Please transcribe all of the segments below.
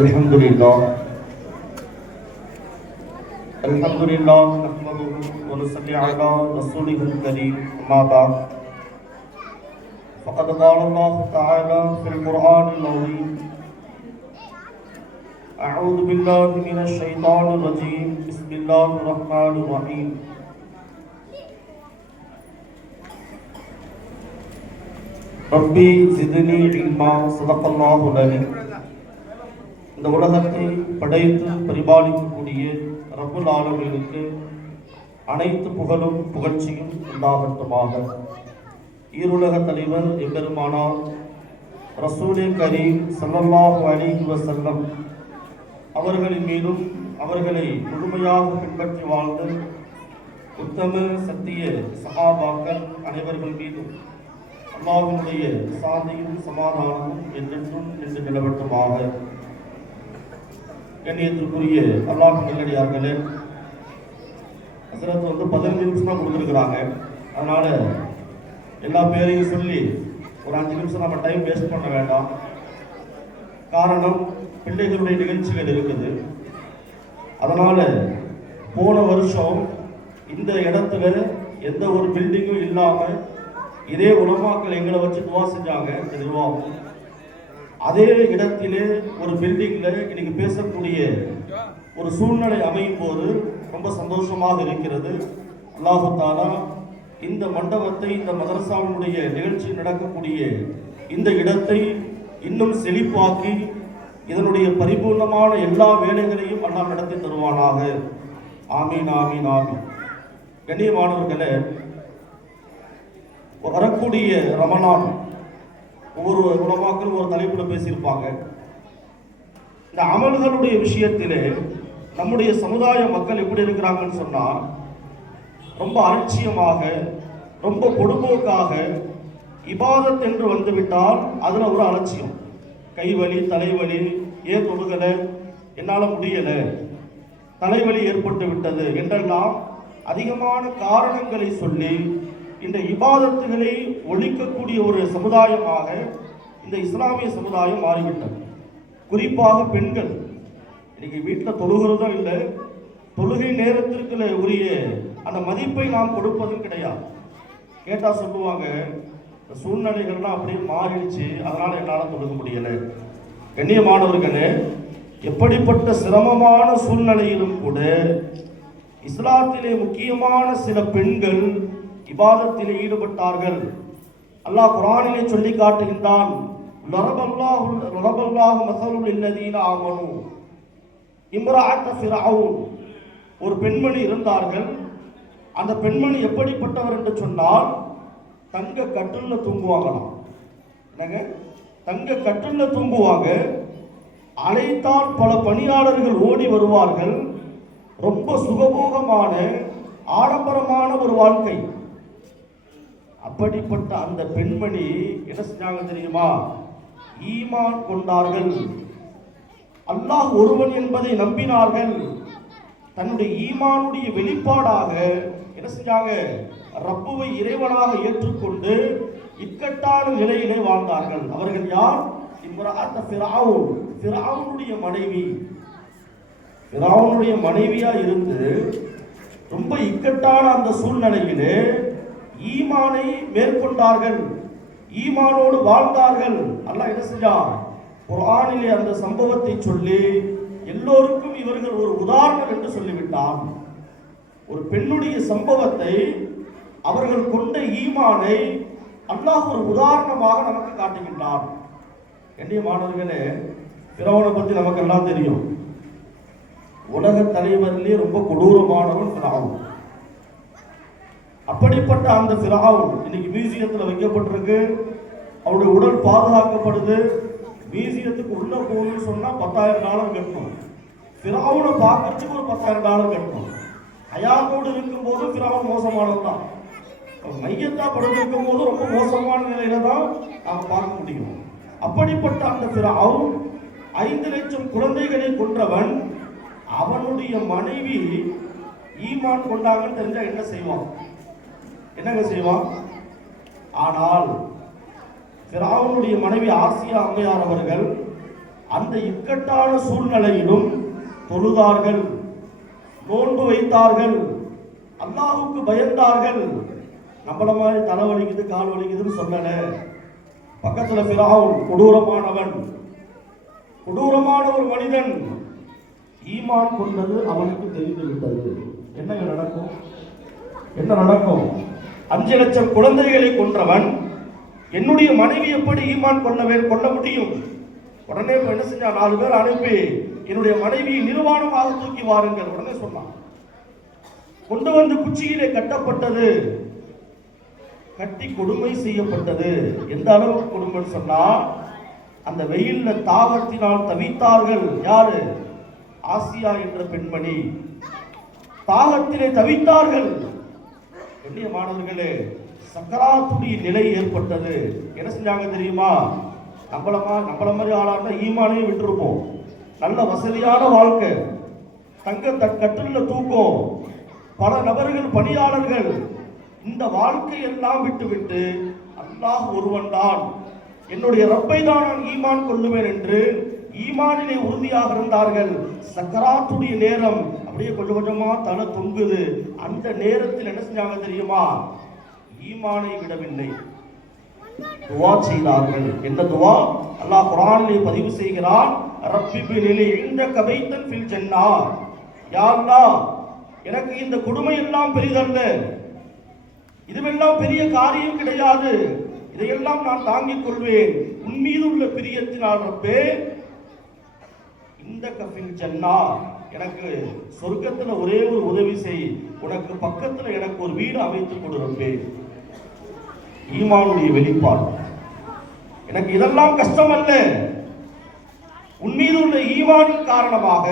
Alhamdulillah. Alhamdulillah. Nahmaduhu wa nusalli ala rasulihil kareem. Amma ba'd. Faqad qala Allah ta'ala fil Qur'anil azim. A'udhu billahi minash shaitanir rajim. Bismillahir rahmanir rahim. Rabbi zidni ilma. Sadaqallahu al-azim. இந்த உலகத்தை படைத்து பரிபாலிக்கக்கூடிய ரப்புல் ஆலமீனுக்கு அனைத்து புகழும் புகழ்ச்சியும் உண்டாகட்டுமாக. ஈருலக தலைவர் எம்பெருமானார் ரசூலே கரீம் ஸல்லல்லாஹு அலைஹி வஸல்லம் அவர்களின் மீதும் அவர்களை முழுமையாக பின்பற்றி வாழ்ந்த உத்தம சத்திய சஹாபாக்கள் அனைவர்கள் மீதும் அல்லாஹ்வுடைய சாந்தியும் சமாதானமும் என்றென்றும் நின்று நிலவட்டுமாக. கண்ணியத்திற்குரிய அல்லாஹ் நல்லடியார்களே, ஹஸரத் 15 நிமிஷம் தான் கொடுத்துருக்குறாங்க. அதனால் எல்லா பேரையும் சொல்லி ஒரு 5 நிமிஷம் நம்ம டைம் வேஸ்ட் பண்ண வேண்டாம். காரணம், பிள்ளைகளுடைய நிகழ்ச்சிகள் இருக்குது. அதனால் போன வருஷம் இந்த இடத்துல எந்த ஒரு பில்டிங்கும் இல்லாமல் இதே உலமாக்கள் எங்களை வச்சு துவா செஞ்சாங்க நிர்வாகம். அதே இடத்திலே ஒரு பில்டிங்கில் இன்னைக்கு பேசக்கூடிய ஒரு சூழ்நிலை அமையும் போது ரொம்ப சந்தோஷமாக இருக்கிறது. அல்லாஹு தஆலா இந்த மண்டபத்தை, இந்த மதரசாவினுடைய நிகழ்ச்சி நடக்கக்கூடிய இந்த இடத்தை இன்னும் செழிப்பாக்கி இதனுடைய பரிபூர்ணமான எல்லா வேலைகளையும் அல்லாஹ் நடத்தி தருவானாக. ஆமீன் ஆமீன் ஆமீன். கண்ணியமானவர்களே, வரக்கூடிய ரமலான் ஒவ்வொரு உலமாக்கள் ஒரு தலைப்புல பேசியிருப்பாங்க. இந்த அமல்களுடைய விஷயத்திலே நம்முடைய சமுதாய மக்கள் எப்படி இருக்கிறாங்கன்னு சொன்னா, ரொம்ப அலட்சியமாக, ரொம்ப பொடுபோக்காக இபாதத் என்று வந்துவிட்டால் அதுல ஒரு அலட்சியம், கைவலி தலைவலி, ஏன் தொழுகலை, என்னால் முடியலை, தலைவலி ஏற்பட்டு விட்டது என்றெல்லாம் அதிகமான காரணங்களை சொல்லி இந்த இபாதத்துகளை ஒழிக்கக்கூடிய ஒரு சமுதாயமாக இந்த இஸ்லாமிய சமுதாயம் மாறிவிட்டது. குறிப்பாக பெண்கள் இன்னைக்கு வீட்டில் தொழுகிறதும் இல்லை, தொழுகை நேரத்திற்கு உரிய அந்த மதிப்பை நாம் கொடுப்பதும் கிடையாது. கேட்டால் சொல்லுவாங்க, சூழ்நிலைகள்லாம் அப்படியே மாறிடுச்சு, அதனால் என்னால் தொழுக முடியலை. கண்ணியமானவர்களே, எப்படிப்பட்ட சிரமமான சூழ்நிலையிலும் கூட இஸ்லாத்திலே முக்கியமான சில பெண்கள் இபாதத்திலே ஈடுபட்டார்கள். அல்லாஹ் குர்ஆனிலே சொல்லி காட்டுகின்றான், லரபல்லாஹு மஸலுல் லல்லதீன ஆமனு இம்ராஅத் ஃபிரௌன். ஒரு பெண்மணி இருந்தார்கள். அந்த பெண்மணி எப்படிப்பட்டவர் என்று சொன்னால், தங்க கட்டில்ல தூங்குவாங்களாம். என்னங்க, தங்க கட்டில்ல தூங்குவாங்க. அழைத்தால் பல பணியாளர்கள் ஓடி வருவார்கள். ரொம்ப சுகபோகமான ஆடம்பரமான ஒரு வாழ்க்கை. அப்படிப்பட்ட அந்த பெண்மணி என்ன செஞ்சாங்க தெரியுமா? ஈமான் கொண்டார்கள், அல்லாஹ் ஒருவன் என்பதை நம்பினார்கள். தன்னுடைய ஈமானுடைய வெளிப்பாடாக என்ன செஞ்சாங்க? ரப்புவை இறைவனாக ஏற்றுக்கொண்டு இக்கட்டான நிலையிலே வாழ்ந்தார்கள். அவர்கள் யார்? இம்ராஅத் ஃபிரௌன், ஃபிரௌனுடைய மனைவி. ஃபிரௌனுடைய மனைவியா இருந்து ரொம்ப இக்கட்டான அந்த சூழ்நிலையிலே ஈமானை மேற்கொண்டார்கள், ஈமானோடு வாழ்ந்தார்கள். அல்லாஹ் என்ன செஞ்சான்? குர்ஆனிலே அந்த சம்பவத்தை சொல்லி எல்லோருக்கும் இவர்கள் ஒரு உதாரணம் என்று சொல்லிவிட்டான். ஒரு பெண்ணுடைய சம்பவத்தை, அவர்கள் கொண்ட ஈமானை அல்லாஹ் ஒரு உதாரணமாக நமக்கு காட்டுகின்றான். கண்ணியமானவர்களே, ஃபிரௌனை பற்றி நமக்கு எல்லாம் தெரியும். உலக தலைவரிலே ரொம்ப கொடூரமானவன் ஃபிரௌன். அப்படிப்பட்ட அந்த ஃபிரௌன் இன்னைக்கு மியூசியத்தில் வைக்கப்பட்டிருக்கு. அவருடைய உடல் பாதுகாக்கப்படுது. மியூசியத்துக்கு உள்ள போகணும்னு சொன்னா $10,000 கட்டணும். ஃபிரௌனை பார்க்கறதுக்கு ஒரு $10,000 கட்டணும். ஹயாத்தோடு இருக்கும் போது ஃபிரௌன் மோசமானது தான். மையத்தா படுத்திருக்கும் போது ரொம்ப மோசமான நிலையில தான் நாம் பார்க்க முடியும். அப்படிப்பட்ட அந்த ஃபிரௌன் 5 லட்சம் குழந்தைகளை கொன்றவன். அவனுடைய மனைவி ஈமான் கொண்டாங்கன்னு தெரிஞ்சா என்ன செய்வான்? என்னங்க செய்வான்? ஆனால் ஃபிரௌனுடைய மனைவி ஆசியா அம்மையார் அவர்கள் அந்த இக்கட்டான சூழ்நிலையிலும் தொழுதார்கள், நோன்பு வைத்தார்கள், அல்லாஹ்வுக்கு பயந்தார்கள். நம்மள மாதிரி தலை வலிக்குது கால் வலிக்குதுன்னு சொல்லல. பக்கத்துல ஃபிரௌன் கொடூரமான ஒரு மனிதன். ஈமான் கொண்டது அவனுக்கு தெரிந்து விட்டது. என்ன நடக்கும்? 5 லட்சம் குழந்தைகளை கொன்றவன் என்னுடைய மனைவி எப்படி ஈமான் கொள்ள முடியும்? உடனே என்ன செஞ்சா, 4 பேர் அனுப்பி என்னுடைய மனைவியை நிர்வாணமாக தூக்கி வாருங்கள். உடனே சொன்னான். கொண்டு வந்து குச்சியிலே கட்டப்பட்டது, கட்டி கொடுமை செய்யப்பட்டது. எந்த அளவுக்கு கொடுமை சொன்னா, அந்த வெயில்ல தாகத்தினால் தவித்தார்கள். யாரு? ஆசியா என்ற பெண்மணி தாகத்திலே தவித்தார்கள். மாணவர்களே, சக்கராத்துடைய நிலை ஏற்பட்டது. என்ன செஞ்சாங்க தெரியுமா? நம்மள மாதிரி ஆளாக ஈமானையும் விட்டுருப்போம். நல்ல வசதியான வாழ்க்கை, தங்க கட்டில தூக்கம், பல நபர்கள், பணியாளர்கள், இந்த வாழ்க்கையெல்லாம் விட்டுவிட்டு அல்லாஹ் ஒருவன் தான், என்னுடைய ரப்பை தான் நான் ஈமான் கொள்ளுவேன் என்று ஈமானிலே உறுதியாக இருந்தார்கள். சக்கராத்துடைய நேரம் அப்படியே கொஞ்சம் கொஞ்சமா தலை தொங்குது. அந்த நேரத்தில் என்ன செஞ்சாங்க தெரியுமா? ஈமானை விடவில்லை, துவா செய்தார்கள். என்ன துவா? அல்லாஹ் குர்ஆனிலே பதிவு செய்கிறான். ரப்பிபினிலி இன்தக பைத்தன் ஃபில் ஜன்னah. யா அல்லாஹ், எனக்கு இந்த கொடுமை எல்லாம் பெரிதல்ல, இதுவெல்லாம் பெரிய காரியம் கிடையாது, இதையெல்லாம் நான் தாங்கிக் கொள்வேன், உன் மீது உள்ள பிரியத்தினால் ரப்பே இந்த கஃபில் ஜன்னா, எனக்கு சொர்க்கத்துல ஒரே ஒரு உதவி செய், உனக்கு பக்கத்துல எனக்கு ஒரு வீடு அமைத்துக் கொடு ரப்பே. ஈமானுடைய வெளிப்பாடு. எனக்கு இதெல்லாம் கஷ்டம் அல்ல, உன் மீது உள்ள ஈமானின் காரணமாக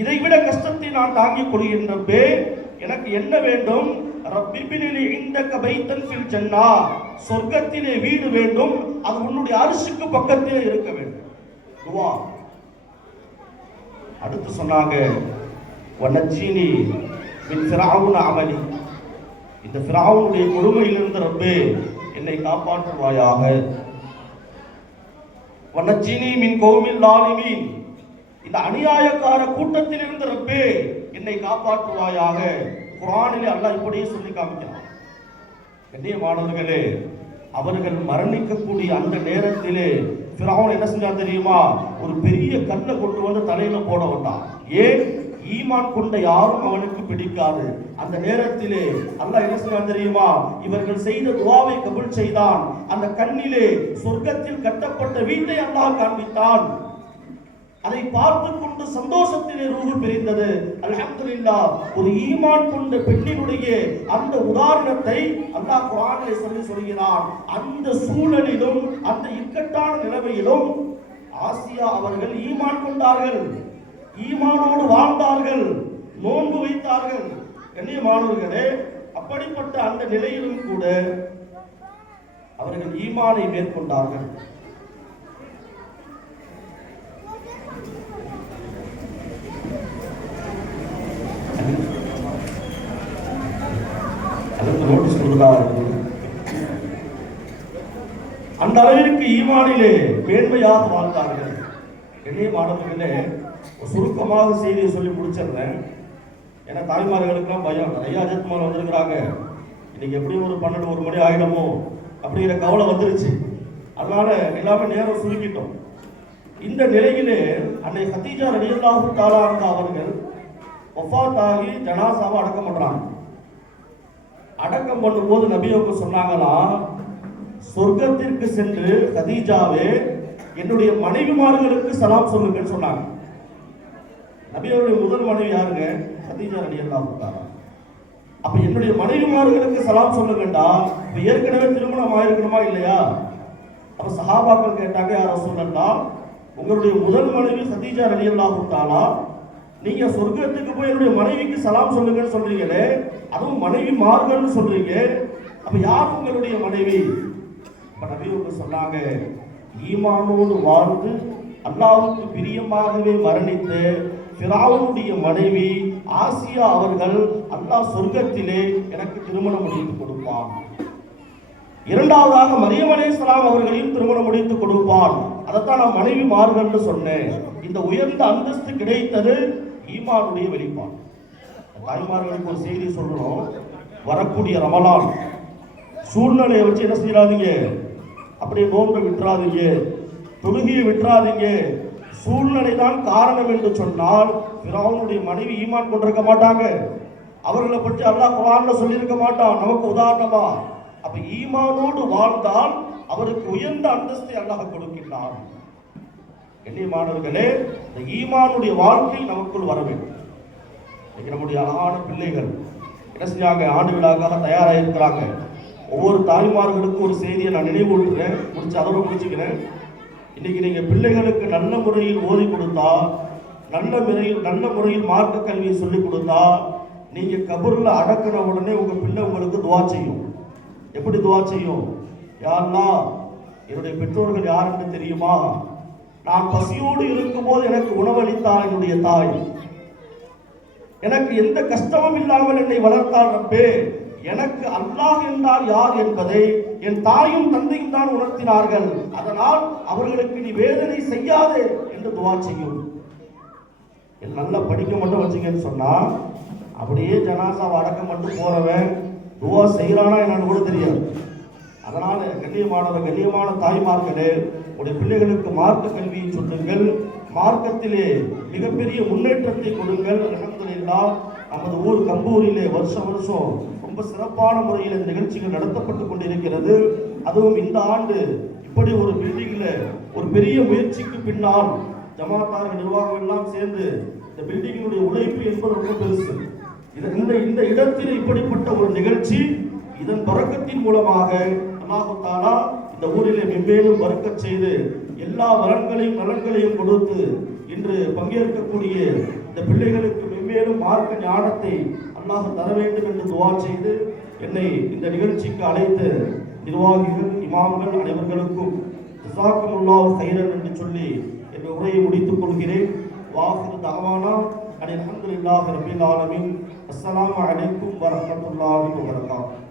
இதைவிட கஷ்டத்தை நான் தாங்கிக் கொள்கின்ற ரப்பே. எனக்கு என்ன வேண்டும்? ரப்பிபினிலி இன்தக பைத்தன் ஃபில் ஜன்னah, சொர்க்கத்திலே வீடு வேண்டும், அது உன்னுடைய அரிசிக்கு பக்கத்திலே இருக்க வேண்டும். துவா. அடுத்து சொன்னாங்க, வனஜ்ஜினி மின் ஃபிரௌன் அமலி, இந்த ஃபிரௌனுடைய கொடுமையிலிருந்து ரப்பே என்னை காப்பாற்றுவாயாக. வனஜ்ஜினி மின் கௌமில் லாலிமீன், இந்த அநியாயக்கார கூட்டத்திலிருந்து ரப்பே என்னை காப்பாற்றுவாயாக. குர்ஆனிலே அல்லாஹ் இப்படியே சொல்லி காமிக்கிறான். கண்ணியமானவர்களே, அவர்கள் மரணிக்கக்கூடிய அந்த நேரத்திலே ஃபிரௌன் என்ன செஞ்சான் தெரியுமா? ஒரு பெரிய கல்லை கொண்டு வந்து தலையில போட வந்தான். ஏன்? ஈமான் கொண்ட யாரும் அவனுக்கு பிடிக்காது. அந்த நேரத்திலே அல்லாஹ் என்ன செஞ்சான் தெரியுமா? இவர்கள் செய்த துஆவை கபூல் செய்தான். அந்த கண்ணிலே சொர்க்கத்தில் கட்டப்பட்ட வீட்டை அல்லாஹ் காண்பித்தான். அதை பார்த்து கொண்டு சந்தோஷத்திலே ரூஹு பிரிந்தது. அல்ஹம்துலில்லாஹ், ஒரு ஈமான் கொண்ட பெண்ணினுடைய அந்த உதாரணத்தை அல்லாஹ் குர்ஆனிலே சொல்கிறான். அந்த சூழலிலும் அந்த இக்கட்டான நிலைமையிலும் ஆசியா அவர்கள் ஈமான் கொண்டார்கள், ஈமானோடு வாழ்ந்தார்கள், நோன்பு வைத்தார்கள். கண்ணியமானவர்களே, அப்படிப்பட்ட அந்த நிலையிலும் கூட அவர்கள் ஈமானை மேற்கொண்டார்கள். அந்த அளவிற்கு ஈமானிலே மேன்மையாக வாழ்ந்தார்கள். கண்ணியமானவர்களே, சுருக்கமாக செய்தியை சொல்லி முடிச்சிடுறேன். ஏன்னா தாய்மார்களுக்கெல்லாம் பயம். நிறைய அஜத்மார் வந்திருக்கிறாங்க. இன்னைக்கு எப்படியும் ஒரு 12-1 மணி ஆகிடுமோ அப்படிங்கிற கவலை வந்துருச்சு. அதனால எல்லாமே நேரம் சுருக்கிட்டோம். இந்த நிலையிலே அன்னை கதீஜா ரலியல்லாஹு தஆலா அன்ஹா அவர்கள் வஃபாத் ஆகி ஜனாசாவை அடக்கம் பண்றாங்க. அடக்கம் பண்ணும்போது நபி அவங்க சொன்னாங்களாம், சொர்க்கத்திற்கு சென்று கதீஜாவே என்னுடைய மனைவிமார்களுக்கு சலாம் சொல்லுங்கன்னு சொன்னாங்க. நபி அவருடைய முதல் மனைவி யாருங்க? கதீஜா ரலியல்லாஹு தஆலா. அப்ப என்னுடைய மனைவிமார்களுக்கு சலாம் சொல்லுங்கண்டா, இப்ப ஏற்கனவே திருமணம் ஆயிருக்கணுமா இல்லையா? அப்ப சஹாபாக்கள் கேட்டாங்க, யார் ரசூலல்லாஹ், உங்களுடைய முதல் மனைவி கதீஜா ரலியல்லாஹு தஆலா, நீங்க சொர்க்கத்துக்கு போய் என்னுடைய மனைவிக்கு சலாம் சொல்லுங்கன்னு சொல்றீங்களே, அதுவும் மனைவி மார்கள்னு சொல்றீங்க, அப்ப யார் உங்களுடைய மனைவி? அப்ப நபி அவங்க சொன்னாங்க, ஈமானோடு வாழ்ந்து அல்லாஹ்வுக்கு பிரியமாகவே மரணித்த ஃபிரௌனுடைய மனைவி ஆசியா அவர்கள் அல்லாஹ் சொர்க்கத்திலே எனக்கு திருமணம் முடித்து கொடுப்பான். இரண்டாவதாக மரியம் அலைஹிஸ்ஸலாம் அவர்களையும் திருமணம் முடித்து கொடுப்பான். அதைத்தான் நான் மனைவி மாறுகள்னு சொன்னேன். இந்த உயர்ந்த அந்தஸ்து கிடைத்தது ஈமானுடைய வெளிப்பாடு. தாய்மார்களுக்கு ஒரு செய்தி சொல்லணும். வரக்கூடிய ரமலான் சூழ்நிலையை வச்சு என்ன செய்யறாதீங்க, அப்படியே நோன்பை விட்டுறாதீங்க, தொழுகையை விட்டுறாதீங்க. சூழ்நிலை தான் காரணம் என்று சொன்னால் ஃபிரௌனுடைய மனைவி ஈமான் கொண்டிருக்க மாட்டாங்க. அவர்களை பற்றி அல்லாஹ் குர்ஆன்ல சொல்லியிருக்க மாட்டான் நமக்கு உதாரணமா. அப்ப ஈமானோடு வாழ்ந்தால் அவருக்கு உயர்ந்த அந்தஸ்தை அல்லாஹ் கொடுக்கின்றான். கண்ணியமானவர்களே, இந்த ஈமானுடைய வாழ்க்கை நமக்குள் வர வேண்டும். இன்னைக்கு நம்முடைய அழகான பிள்ளைகள் என்ன செஞ்சாங்க, ஆண்டு விழாக்காக தயாராக இருக்கிறாங்க. ஒவ்வொரு தாய்மார்களுக்கும் ஒரு செய்தியை நான் நினைவூட்டுறேன், முடிச்சு அதோட முடிச்சுக்கிறேன். இன்னைக்கு நீங்க பிள்ளைகளுக்கு நல்ல முறையில் ஓதி கொடுத்தா, நல்ல முறையில் மார்க்க கல்வியை சொல்லிக் கொடுத்தா, நீங்க கபூர்ல அடக்கின உடனே உங்க பிள்ளை உங்களுக்கு துவா செய்யும். எப்படி துவா செய்யும்? யா அல்லாஹ், என்னுடைய பெற்றோர்கள் யார் என்று தெரியுமா? நான் பசியோடு இருக்கும் போது எனக்கு உணவளித்தார் என்னுடைய தாய், எனக்கு எந்த கஷ்டமும் இல்லாமல் என்னை வளர்த்தார் ரப்பே, எனக்கு அல்லாஹ் என்றால் யார் என்பதை என் தாயும் தந்தையும் தான் உணர்த்தினார்கள், அதனால் அவர்களுக்கு நீ வேதனை செய்யாதே என்று துவா செய்யும். நல்லா படிக்க மட்டும் வச்சுங்கன்னு சொன்னா அப்படியே ஜனாசாவை அடக்கம் மட்டும் போறவன் துவா செய்யறானா என்னன்னு கூட தெரியாது. அதனால கண்ணியமான தாய்மார்களே, உடைய பிள்ளைகளுக்கு மார்க்க கல்வியை சொல்லுங்கள், மார்க்கத்திலே மிகப்பெரிய முன்னேற்றத்தை கொடுங்கள். அல்ஹம்துலில்லாஹ், நமது ஊர் கம்பூரிலே வருஷம் ரொம்ப சிறப்பான முறையில் இந்த நிகழ்ச்சிகள் நடத்தப்பட்டு கொண்டிருக்கிறது. அதுவும் இந்த ஆண்டு இப்படி ஒரு பில்டிங்ல ஒரு பெரிய முயற்சிக்கு பின்னால் ஜமாத்தார்கள் நிர்வாகம் எல்லாம் சேர்ந்து இந்த பில்டிங்கினுடைய உழைப்பு என்பது ரொம்ப பெருசு. இந்த இடத்தில் இப்படிப்பட்ட ஒரு நிகழ்ச்சி, இதன் பரக்கத்தின் மூலமாக அல்லாஹ் தஆலா இந்த ஊரிலே மென்மேலும் பரக்கத் செய்து எல்லா வரங்களையும் நலன்களையும் கொடுத்து இன்று பங்கேற்கக்கூடிய இந்த பிள்ளைகளுக்கு மென்மேலும் மார்க்க ஞானத்தை அல்லாஹ் தர வேண்டும் என்று துவா செய்து என்னை இந்த நிகழ்ச்சிக்கு அழைத்து நிர்வாகிகள் இமாம்கள் அனைவர்களுக்கும் ஜஸாக்குமுல்லாஹு கைரன் என்று சொல்லி என் உரையை முடித்துக் கொள்கிறேன். வாஹிரு தஅவானா அல்ஹம்துலில்லாஹி ரப்பில் ஆலமீன். அஸ்ஸலாமு அலைக்கும் வரஹ்மத்துல்லாஹி வபரகாத்துஹு.